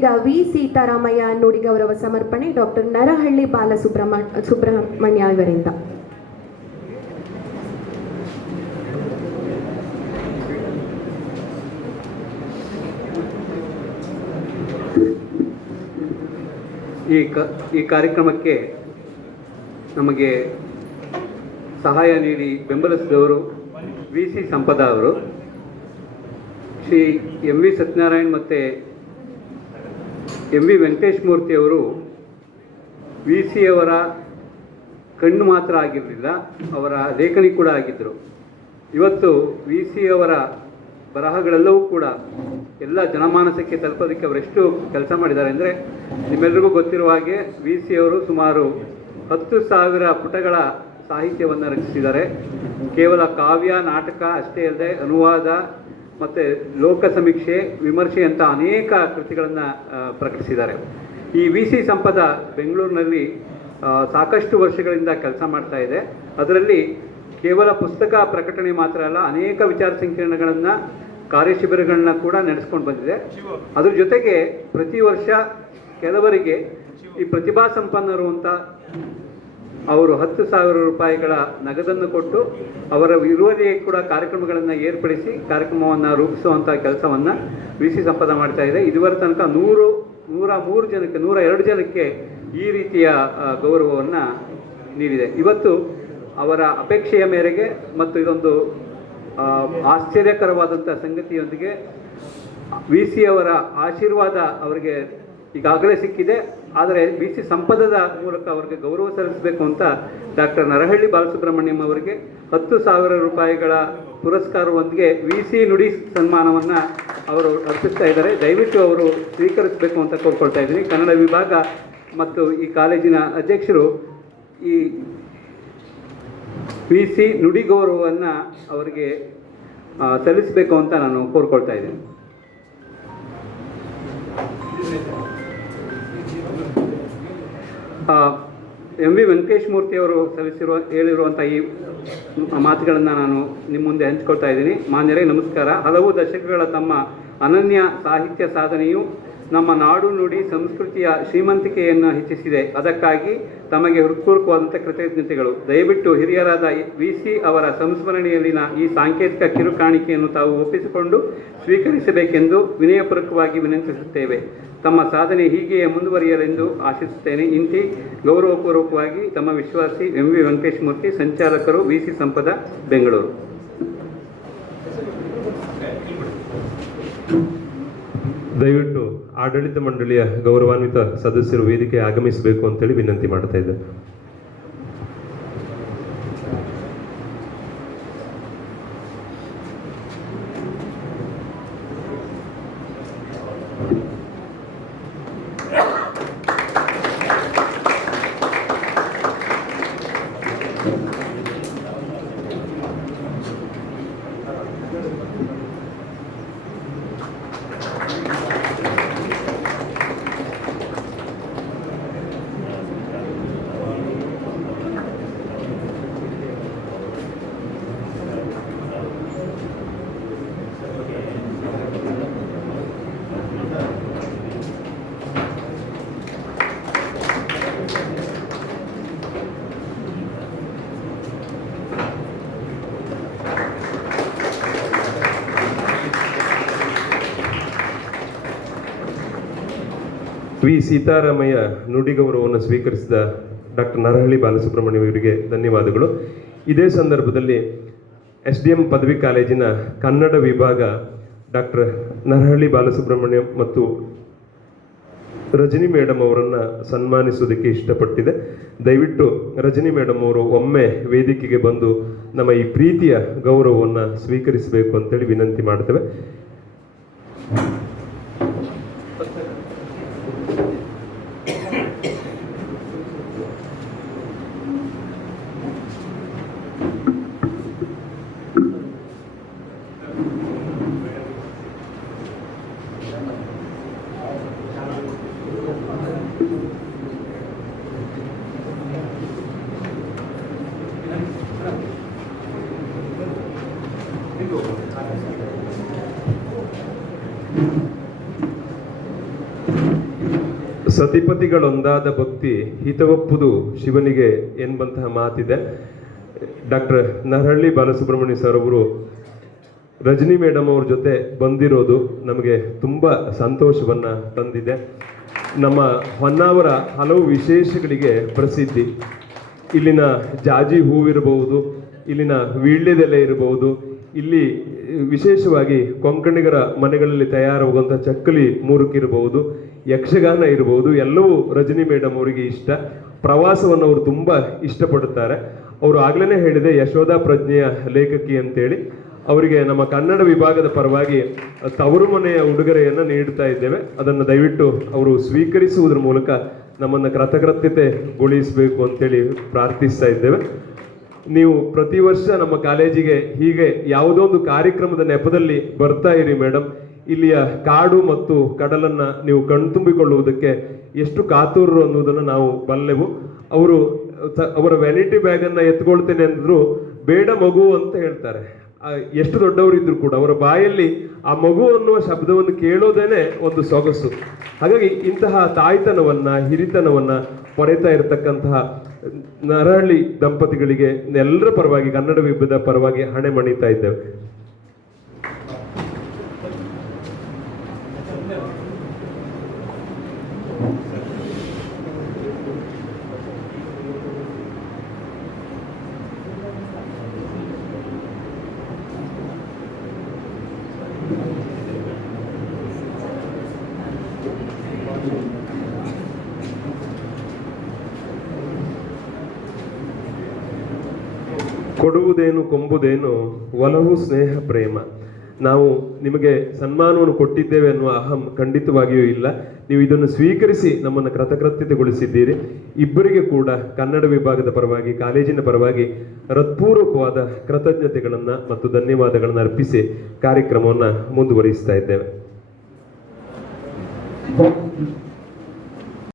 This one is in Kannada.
ಇದೀಗ ವಿ ಸೀತಾರಾಮಯ್ಯ ನುಡಿ ಗೌರವ ಸಮರ್ಪಣೆ ಡಾಕ್ಟರ್ ನರಹಳ್ಳಿ ಬಾಲಸುಬ್ರಹ್ಮ, ಸುಬ್ರಹ್ಮಣ್ಯ ಇವರಿಂದ. ಈ ಕ, ಈ ಕಾರ್ಯಕ್ರಮಕ್ಕೆ ನಮಗೆ ಸಹಾಯ ನೀಡಿ ಬೆಂಬಲಿಸಿದವರು ವಿ ಸಿ ಸಂಪದ ಅವರು. ಶ್ರೀ ಎಂ ವಿ ಸತ್ಯನಾರಾಯಣ್ ಮತ್ತು ಎಂ ವಿ ವೆಂಕಟೇಶ್ ಮೂರ್ತಿ ಅವರು ವಿ ಸಿ ಅವರ ಕಣ್ಣು ಮಾತ್ರ ಆಗಿರಲಿಲ್ಲ, ಅವರ ಲೇಖನಿ ಕೂಡ ಆಗಿದ್ದರು. ಇವತ್ತು ವಿ ಸಿ ಅವರ ಬರಹಗಳೆಲ್ಲವೂ ಕೂಡ ಎಲ್ಲ ಜನಮಾನಸಕ್ಕೆ ತಲುಪೋದಕ್ಕೆ ಅವರೆಷ್ಟು ಕೆಲಸ ಮಾಡಿದ್ದಾರೆ ಅಂದರೆ ನಿಮ್ಮೆಲ್ಲರಿಗೂ ಗೊತ್ತಿರುವ ಹಾಗೆ ವಿ ಸಿ ಅವರು ಸುಮಾರು ಹತ್ತು ಸಾವಿರ ಪುಟಗಳ ಸಾಹಿತ್ಯವನ್ನು ರಚಿಸಿದ್ದಾರೆ. ಕೇವಲ ಕಾವ್ಯ, ನಾಟಕ ಅಷ್ಟೇ ಅಲ್ಲದೆ ಅನುವಾದ ಮತ್ತು ಲೋಕ ಸಮೀಕ್ಷೆ, ವಿಮರ್ಶೆ ಅಂತ ಅನೇಕ ಕೃತಿಗಳನ್ನು ಪ್ರಕಟಿಸಿದ್ದಾರೆ. ಈ ವಿ ಸಿ ಸಂಪದ ಬೆಂಗಳೂರಿನಲ್ಲಿ ಸಾಕಷ್ಟು ವರ್ಷಗಳಿಂದ ಕೆಲಸ ಮಾಡ್ತಾ ಇದೆ. ಅದರಲ್ಲಿ ಕೇವಲ ಪುಸ್ತಕ ಪ್ರಕಟಣೆ ಮಾತ್ರ ಅಲ್ಲ, ಅನೇಕ ವಿಚಾರ ಸಂಕಿರಣಗಳನ್ನು, ಕಾರ್ಯಶಿಬಿರಗಳನ್ನ ಕೂಡ ನಡೆಸ್ಕೊಂಡು ಬಂದಿದೆ. ಅದ್ರ ಜೊತೆಗೆ ಪ್ರತಿ ವರ್ಷ ಕೆಲವರಿಗೆ ಈ ಪ್ರತಿಭಾ ಸಂಪನ್ನರು ಅಂತ ಅವರು ಹತ್ತು ಸಾವಿರ ರೂಪಾಯಿಗಳ ನಗದನ್ನು ಕೊಟ್ಟು ಅವರ ಇರುವರಿಗೆ ಕೂಡ ಕಾರ್ಯಕ್ರಮಗಳನ್ನು ಏರ್ಪಡಿಸಿ ಕಾರ್ಯಕ್ರಮವನ್ನು ರೂಪಿಸುವಂಥ ಕೆಲಸವನ್ನು ವಿ ಸಿ ಸಂಪದ ಮಾಡ್ತಾ ಇದೆ. ಇದುವರೆ ತನಕ ನೂರು, ನೂರ ಮೂರು ಜನಕ್ಕೆ, ನೂರ ಎರಡು ಜನಕ್ಕೆ ಈ ರೀತಿಯ ಗೌರವವನ್ನು ನೀಡಿದೆ. ಇವತ್ತು ಅವರ ಅಪೇಕ್ಷೆಯ ಮೇರೆಗೆ ಮತ್ತು ಇದೊಂದು ಆಶ್ಚರ್ಯಕರವಾದಂಥ ಸಂಗತಿಯೊಂದಿಗೆ ವಿ ಸಿ ಅವರ ಆಶೀರ್ವಾದ ಅವರಿಗೆ ಈಗಾಗಲೇ ಸಿಕ್ಕಿದೆ. ಆದರೆ ಬಿ ಸಿ ಸಂಪದದ ಮೂಲಕ ಅವರಿಗೆ ಗೌರವ ಸಲ್ಲಿಸಬೇಕು ಅಂತ ಡಾಕ್ಟರ್ ನರಹಳ್ಳಿ ಬಾಲಸುಬ್ರಹ್ಮಣ್ಯಂ ಅವರಿಗೆ ಹತ್ತು ಸಾವಿರ ರೂಪಾಯಿಗಳ ಪುರಸ್ಕಾರವೊಂದಿಗೆ ವಿ ಸಿ ನುಡಿ ಸನ್ಮಾನವನ್ನು ಅವರು ಅರ್ಪಿಸ್ತಾ ಇದ್ದಾರೆ. ದಯವಿಟ್ಟು ಅವರು ಸ್ವೀಕರಿಸಬೇಕು ಅಂತ ಕೋರ್ಕೊಳ್ತಾ ಇದ್ದೀನಿ. ಕನ್ನಡ ವಿಭಾಗ ಮತ್ತು ಈ ಕಾಲೇಜಿನ ಅಧ್ಯಕ್ಷರು ಈ ವಿ ಸಿ ನುಡಿ ಗೌರವವನ್ನು ಅವರಿಗೆ ಸಲ್ಲಿಸಬೇಕು ಅಂತ ನಾನು ಕೋರ್ಕೊಳ್ತಾ ಇದ್ದೀನಿ. ಎಂ ವಿ ವೆಂಕಟೇಶ್ ಮೂರ್ತಿಯವರು ಸಲ್ಲಿಸಿರುವ ಹೇಳಿರುವಂಥ ಈ ಮಾತುಗಳನ್ನು ನಾನು ನಿಮ್ಮ ಮುಂದೆ ಹಂಚ್ಕೊಳ್ತಾ ಇದ್ದೀನಿ. ಮಾನ್ಯರೇ ನಮಸ್ಕಾರ. ಹಲವು ದಶಕಗಳ ತಮ್ಮ ಅನನ್ಯ ಸಾಹಿತ್ಯ ಸಾಧನೆಯು ನಮ್ಮ ನಾಡು ನುಡಿ ಸಂಸ್ಕೃತಿಯ ಶ್ರೀಮಂತಿಕೆಯನ್ನು ಹೆಚ್ಚಿಸಿದೆ. ಅದಕ್ಕಾಗಿ ತಮಗೆ ಹೃತ್ಪೂರ್ವಕವಾದಂಥ ಕೃತಜ್ಞತೆಗಳು. ದಯವಿಟ್ಟು ಹಿರಿಯರಾದ ವಿ ಸಿ ಅವರ ಸಂಸ್ಮರಣೆಯಲ್ಲಿನ ಈ ಸಾಂಕೇತಿಕ ಕಿರುಕಾಣಿಕೆಯನ್ನು ತಾವು ಒಪ್ಪಿಸಿಕೊಂಡು ಸ್ವೀಕರಿಸಬೇಕೆಂದು ವಿನಯಪೂರ್ವಕವಾಗಿ ವಿನಂತಿಸುತ್ತೇವೆ. ತಮ್ಮ ಸಾಧನೆ ಹೀಗೆಯೇ ಮುಂದುವರಿಯಲೆಂದು ಆಶಿಸುತ್ತೇನೆ. ಇಂತಿ ಗೌರವಪೂರ್ವಕವಾಗಿ ತಮ್ಮ ವಿಶ್ವಾಸಿ ಎಂ ವಿ ವೆಂಕಟೇಶ್ ಮೂರ್ತಿ, ಸಂಚಾಲಕರು ವಿ ಸಿ ಸಂಪದ, ಬೆಂಗಳೂರು. ದಯವಿಟ್ಟು ಆಡಳಿತ ಮಂಡಳಿಯ ಗೌರವಾನ್ವಿತ ಸದಸ್ಯರು ವೇದಿಕೆ ಆಗಮಿಸಬೇಕು ಅಂತೇಳಿ ವಿನಂತಿ ಮಾಡ್ತಾ ಇದ್ದೇನೆ ವಿ. ಸೀತಾರಾಮಯ್ಯ ನುಡಿಗೌರವವನ್ನು ಸ್ವೀಕರಿಸಿದ ಡಾಕ್ಟರ್ ನರಹಳ್ಳಿ ಬಾಲಸುಬ್ರಹ್ಮಣ್ಯ ಇವರಿಗೆ ಧನ್ಯವಾದಗಳು. ಇದೇ ಸಂದರ್ಭದಲ್ಲಿ ಎಸ್ ಡಿ ಎಂ ಪದವಿ ಕಾಲೇಜಿನ ಕನ್ನಡ ವಿಭಾಗ ಡಾಕ್ಟರ್ ನರಹಳ್ಳಿ ಬಾಲಸುಬ್ರಹ್ಮಣ್ಯ ಮತ್ತು ರಜನಿ ಮೇಡಮ್ ಅವರನ್ನು ಸನ್ಮಾನಿಸೋದಕ್ಕೆ ಇಷ್ಟಪಟ್ಟಿದೆ. ದಯವಿಟ್ಟು ರಜನಿ ಮೇಡಮ್ ಅವರು ಒಮ್ಮೆ ವೇದಿಕೆಗೆ ಬಂದು ನಮ್ಮ ಈ ಪ್ರೀತಿಯ ಗೌರವವನ್ನು ಸ್ವೀಕರಿಸಬೇಕು ಅಂತೇಳಿ ವಿನಂತಿ ಮಾಡ್ತೇವೆ. ಸತಿಪತಿಗಳೊಂದಾದ ಭಕ್ತಿ ಹಿತವಪ್ಪುದು ಶಿವನಿಗೆ ಎನ್ನುವಂತಹ ಮಾತಿದೆ. ಡಾಕ್ಟರ್ ನರಹಳ್ಳಿ ಬಾಲಸುಬ್ರಹ್ಮಣ್ಯ ಸರ್ ಅವರು ರಜನಿ ಮೇಡಮ್ ಅವ್ರ ಜೊತೆ ಬಂದಿರೋದು ನಮಗೆ ತುಂಬ ಸಂತೋಷವನ್ನು ತಂದಿದೆ. ನಮ್ಮ ಹೊನ್ನಾವರ ಹಲವು ವಿಶೇಷಗಳಿಗೆ ಪ್ರಸಿದ್ಧಿ. ಇಲ್ಲಿನ ಜಾಜಿ ಹೂವಿರಬಹುದು ಇಲ್ಲಿನ ವೀಳ್ಯದೆಲೆ ಇರಬಹುದು ಇಲ್ಲಿ ವಿಶೇಷವಾಗಿ ಕೊಂಕಣಿಗರ ಮನೆಗಳಲ್ಲಿ ತಯಾರಾಗುವಂಥ ಚಕ್ಕಲಿ ಮೂರುಕಿರಬಹುದು ಯಕ್ಷಗಾನ ಇರಬಹುದು, ಎಲ್ಲವೂ ರಜನಿ ಮೇಡಮ್ ಅವರಿಗೆ ಇಷ್ಟ. ಪ್ರವಾಸವನ್ನು ಅವರು ತುಂಬ ಇಷ್ಟಪಡುತ್ತಾರೆ. ಅವರು ಆಗ್ಲೇ ಹೇಳಿದೆ, ಯಶೋಧ ಪ್ರಜ್ಞೆಯ ಲೇಖಕಿ ಅಂತೇಳಿ. ಅವರಿಗೆ ನಮ್ಮ ಕನ್ನಡ ವಿಭಾಗದ ಪರವಾಗಿ ತವರು ಮನೆಯ ಉಡುಗೊರೆಯನ್ನು ನೀಡುತ್ತಾ ಇದ್ದೇವೆ. ಅದನ್ನು ದಯವಿಟ್ಟು ಅವರು ಸ್ವೀಕರಿಸುವುದರ ಮೂಲಕ ನಮ್ಮನ್ನು ಕೃತಕೃತ್ಯತೆಗೊಳಿಸಬೇಕು ಅಂತೇಳಿ ಪ್ರಾರ್ಥಿಸ್ತಾ ಇದ್ದೇವೆ. ನೀವು ಪ್ರತಿ ವರ್ಷ ನಮ್ಮ ಕಾಲೇಜಿಗೆ ಹೀಗೆ ಯಾವುದೋ ಒಂದು ಕಾರ್ಯಕ್ರಮದ ನೆಪದಲ್ಲಿ ಬರ್ತಾ ಇರಿ ಮೇಡಮ್ ಇಲ್ಲಿಯ ಕಾಡು ಮತ್ತು ಕಡಲನ್ನು ನೀವು ಕಣ್ತುಂಬಿಕೊಳ್ಳುವುದಕ್ಕೆ ಎಷ್ಟು ಕಾತೂರರು ಅನ್ನೋದನ್ನು ನಾವು ಬಲ್ಲೆವು. ಅವರು ಅವರ ವ್ಯಾನಿಟಿ ಬ್ಯಾಗ್ ಅನ್ನ ಎತ್ಕೊಳ್ತೇನೆ ಅಂದ್ರು ಬೇಡ ಮಗು ಅಂತ ಹೇಳ್ತಾರೆ. ಎಷ್ಟು ದೊಡ್ಡವರಿದ್ರು ಕೂಡ ಅವರ ಬಾಯಲ್ಲಿ ಆ ಮಗು ಅನ್ನುವ ಶಬ್ದವನ್ನು ಕೇಳೋದೇನೆ ಒಂದು ಸೊಗಸು. ಹಾಗಾಗಿ ಇಂತಹ ತಾಯ್ತನವನ್ನ, ಹಿರಿತನವನ್ನ ಪಡೆತಾ ಇರತಕ್ಕಂತಹ ನರಹಳ್ಳಿ ದಂಪತಿಗಳಿಗೆ ಎಲ್ಲರ ಪರವಾಗಿ ಕನ್ನಡ ವಿಭದ ಪರವಾಗಿ ಹಣೆ ಮಣಿತಾ ಇದ್ದೇವೆ. ಕೊಡುವುದೇನು, ಕೊಂಬುದೇನು, ಒಲವು, ಸ್ನೇಹ, ಪ್ರೇಮ. ನಾವು ನಿಮಗೆ ಸನ್ಮಾನವನ್ನು ಕೊಟ್ಟಿದ್ದೇವೆ ಅನ್ನುವ ಅಹಂ ಖಂಡಿತವಾಗಿಯೂ ಇಲ್ಲ. ನೀವು ಇದನ್ನು ಸ್ವೀಕರಿಸಿ ನಮ್ಮನ್ನು ಕೃತಕೃತ್ಯತೆಗೊಳಿಸಿದ್ದೀರಿ. ಇಬ್ಬರಿಗೆ ಕೂಡ ಕನ್ನಡ ವಿಭಾಗದ ಪರವಾಗಿ, ಕಾಲೇಜಿನ ಪರವಾಗಿ ಹೃತ್ಪೂರ್ವಕವಾದ ಕೃತಜ್ಞತೆಗಳನ್ನು ಮತ್ತು ಧನ್ಯವಾದಗಳನ್ನು ಅರ್ಪಿಸಿ ಕಾರ್ಯಕ್ರಮವನ್ನು ಮುಂದುವರಿಸ್ತಾ ಇದ್ದೇವೆ.